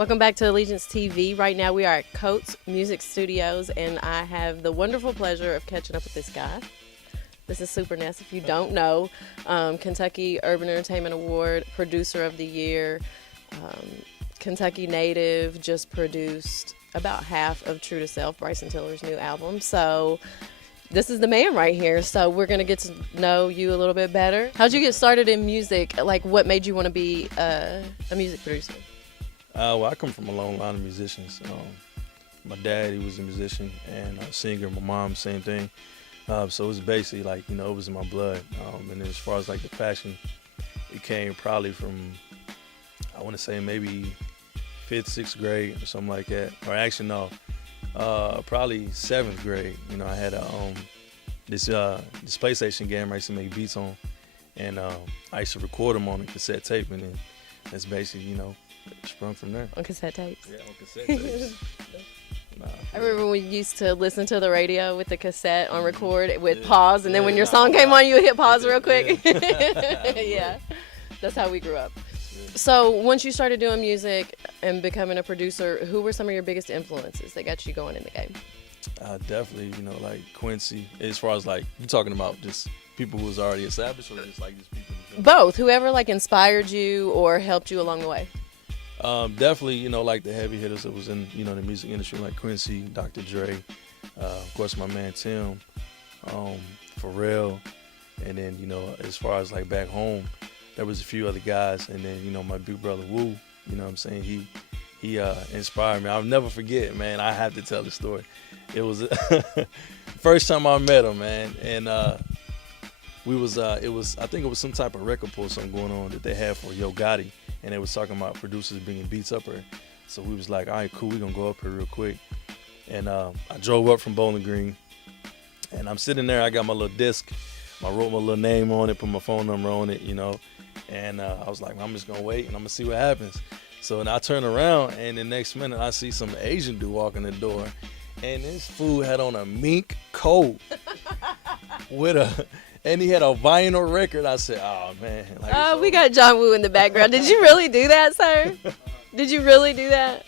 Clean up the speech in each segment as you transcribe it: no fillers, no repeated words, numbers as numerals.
Welcome back to ELITEgiance TV. Right now we are at Coates Music Studios, and I have the wonderful pleasure of catching up with this guy. This is Sooper Nes, if you don't know. Kentucky Urban Entertainment Award, Producer of the Year, Kentucky native, just produced about half of True to Self, Bryson Tiller's new album. So this is the man right here. So we're going to get to know you a little bit better. How'd you get started in music? Like, what made you want to be a music producer? Well, I come from a long line of musicians. My dad, he was a musician and a singer. My mom, same thing. So it was basically like, it was in my blood. And then as far as like the passion, it came probably from, I want to say maybe 5th, 6th grade or something like that. Or actually, no, probably 7th grade. I had this PlayStation game I used to make beats on. And I used to record them on a cassette tape. And then that's basically, sprung from there. On cassette tapes? Yeah, on cassette tapes. I remember when we used to listen to the radio with the cassette on record with pause, and then when your song came on, you would hit pause real quick. Yeah, that's how we grew up. So once you started doing music and becoming a producer, who were some of your biggest influences that got you going in the game? Definitely, like Quincy. As far as like, you talking about just people who was already established, or just like just people? Both. Whoever like inspired you or helped you along the way. Definitely, like the heavy hitters that was in, the music industry, like Quincy, Dr. Dre, of course my man Tim, Pharrell, and then, as far as like back home, there was a few other guys, and then, my big brother Wu, what I'm saying, he inspired me. I'll never forget, man, I have to tell the story. It was first time I met him, man, and I think it was some type of record pull something going on that they had for Yo Gotti. And they was talking about producers bringing beats up here. So we was like, all right, cool, we gonna go up here real quick. And I drove up from Bowling Green. And I'm sitting there, I got my little disc. I wrote my little name on it, put my phone number on it, And I was like, I'm just gonna wait and I'm gonna see what happens. So then I turn around and the next minute I see some Asian dude walk in the door. And this fool had on a mink coat and he had a vinyl record. I said, oh, man. Like, we got John Woo in the background. Did you really do that, sir? Did you really do that?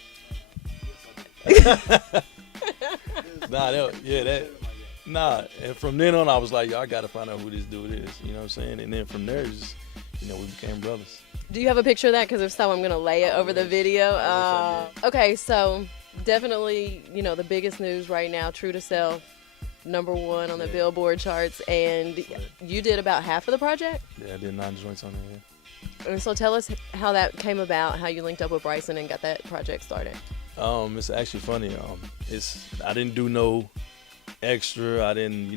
And from then on, I was like, yo, I got to find out who this dude is. You know what I'm saying? And then from there, just, we became brothers. Do you have a picture of that? Because if so, I'm going to lay it over the video. Okay, so definitely, the biggest news right now, True to Self. #1 on the Billboard charts, and you did about half of the project? Yeah, I did 9 joints on there, yeah. And so tell us how that came about, how you linked up with Bryson and got that project started. It's actually funny. I didn't do no extra. I didn't,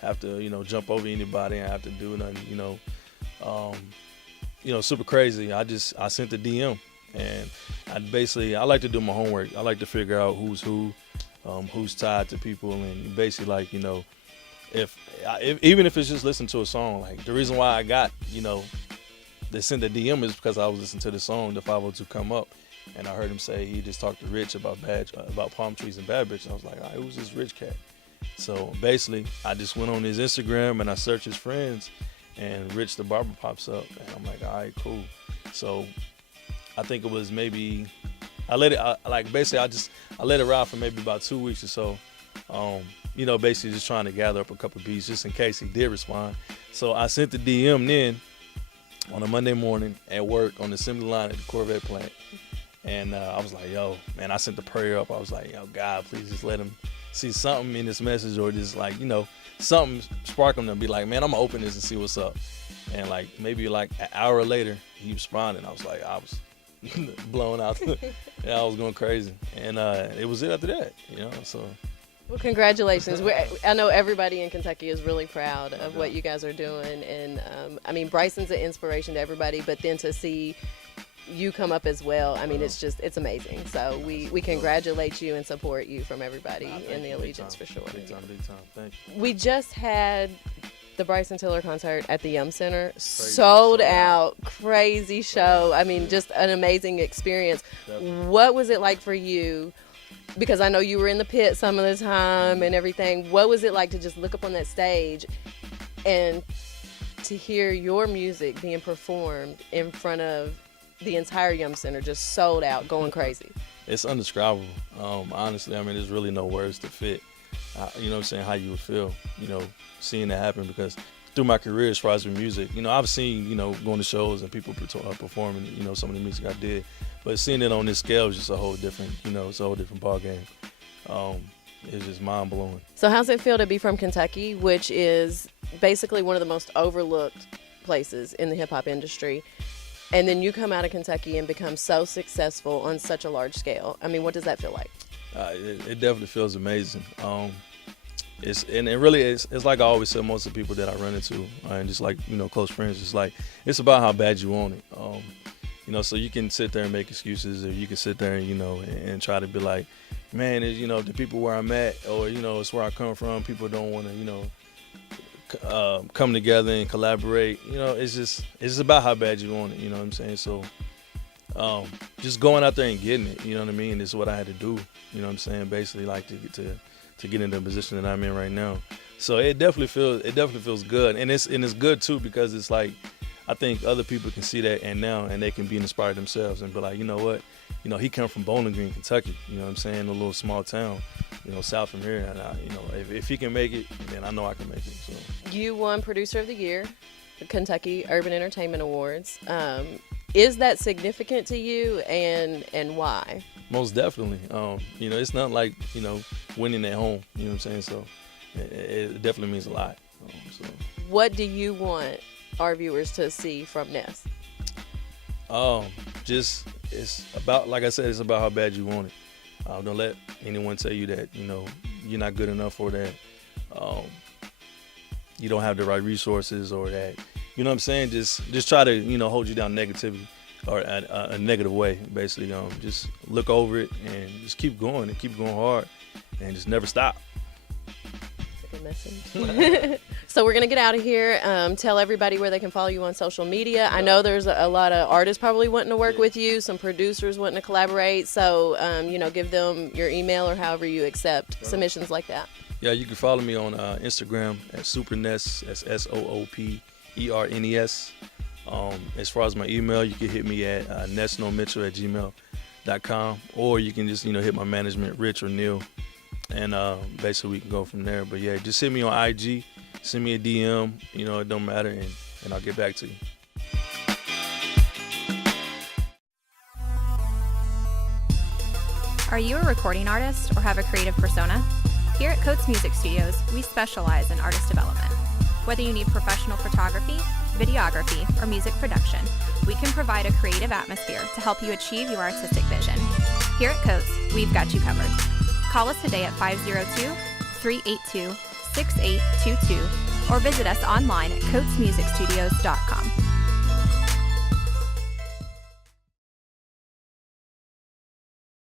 have to, jump over anybody. I have to do nothing, super crazy. I sent the DM, and I like to do my homework. I like to figure out who's who. Who's tied to people, and basically like, even if it's just listen to a song, like the reason why I got, they sent the DM is because I was listening to the song, the 502 Come Up, and I heard him say he just talked to Rich about palm trees and bad bitch, and I was like, all right, who's this Rich cat? So basically, I just went on his Instagram and I searched his friends, and Rich the barber pops up, and I'm like, all right, cool. So I think it was maybe. I let it ride for maybe about 2 weeks or so. Basically just trying to gather up a couple of beats just in case he did respond. So I sent the DM then on a Monday morning at work on the assembly line at the Corvette plant. And I was like, yo, man, I sent the prayer up. I was like, yo, God, please just let him see something in this message, or just like, something spark him to be like, man, I'm gonna open this and see what's up. And like maybe like an hour later, he responded. I was like, I was blown out. Yeah, I was going crazy, and it was it after that, so. Well, congratulations. I know everybody in Kentucky is really proud of what you guys are doing, and Bryson's an inspiration to everybody, but then to see you come up as well, it's amazing. So we congratulate you and support you from everybody in the ELITEgiance for sure. Big time, thank you. We just had the Bryson Tiller concert at the Yum Center. Sold out, crazy show. Just an amazing experience. Definitely. What was it like for you? Because I know you were in the pit some of the time and everything. What was it like to just look up on that stage and to hear your music being performed in front of the entire Yum Center, just sold out, going crazy? It's undescribable. Honestly, I mean, there's really no words to fit. You know what I'm saying? How you would feel, you know, seeing that happen, because through my career as far as with music, you know, I've seen, you know, going to shows and people performing, you know, some of the music I did, but seeing it on this scale is just a whole different, you know, it's a whole different ball game. It's just mind blowing. So how's it feel to be from Kentucky, which is basically one of the most overlooked places in the hip hop industry, and then you come out of Kentucky and become so successful on such a large scale? I mean, what does that feel like? It definitely feels amazing. It's like I always tell most of the people that I run into, and just like, you know, close friends, it's like, it's about how bad you want it. You know, so you can sit there and make excuses, or you can sit there and, you know, and try to be like, man, it's, you know, the people where I'm at, or, you know, it's where I come from, people don't want to, you know, come together and collaborate. You know, it's about how bad you want it, you know what I'm saying? So just going out there and getting it, you know what I mean, is what I had to do, you know what I'm saying, basically, like, to get in the position that I'm in right now. So it definitely feels good, and it's good too, because it's like, I think other people can see that and they can be inspired themselves and be like, you know what, you know, he come from Bowling Green, Kentucky, you know what I'm saying, a little small town, you know, south from here, and you know, if he can make it, then I know I can make it. So you won Producer of the Year, the Kentucky Urban Entertainment Awards. Is that significant to you, and why? Most definitely. You know, it's not like, you know, winning at home, you know what I'm saying? So it definitely means a lot. So. What do you want our viewers to see from Nes? Just, it's about, like I said, it's about how bad you want it. Don't let anyone tell you that, you know, you're not good enough, or that you don't have the right resources, or that, you know what I'm saying, just try to, you know, hold you down negativity, or a negative way, basically. Just look over it and just keep going hard, and just never stop. Good message. So we're gonna get out of here. Tell everybody where they can follow you on social media. Yeah. I know there's a lot of artists probably wanting to work with you, some producers wanting to collaborate. So you know, give them your email, or however you accept submissions like that. Yeah, you can follow me on Instagram at Sooper Nes. That's SOOPERNES. As far as my email, you can hit me at nesnomitchell@gmail.com, or you can just, you know, hit my management, Rich or Neil, and basically we can go from there. But yeah, just send me on IG, send me a DM, you know, it don't matter, and I'll get back to you. Are you a recording artist or have a creative persona? Here at Coates Music Studios, we specialize in artist development. Whether you need professional photography, videography, or music production, we can provide a creative atmosphere to help you achieve your artistic vision. Here at Coates, we've got you covered. Call us today at 502-382-6822 or visit us online at coatesmusicstudios.com.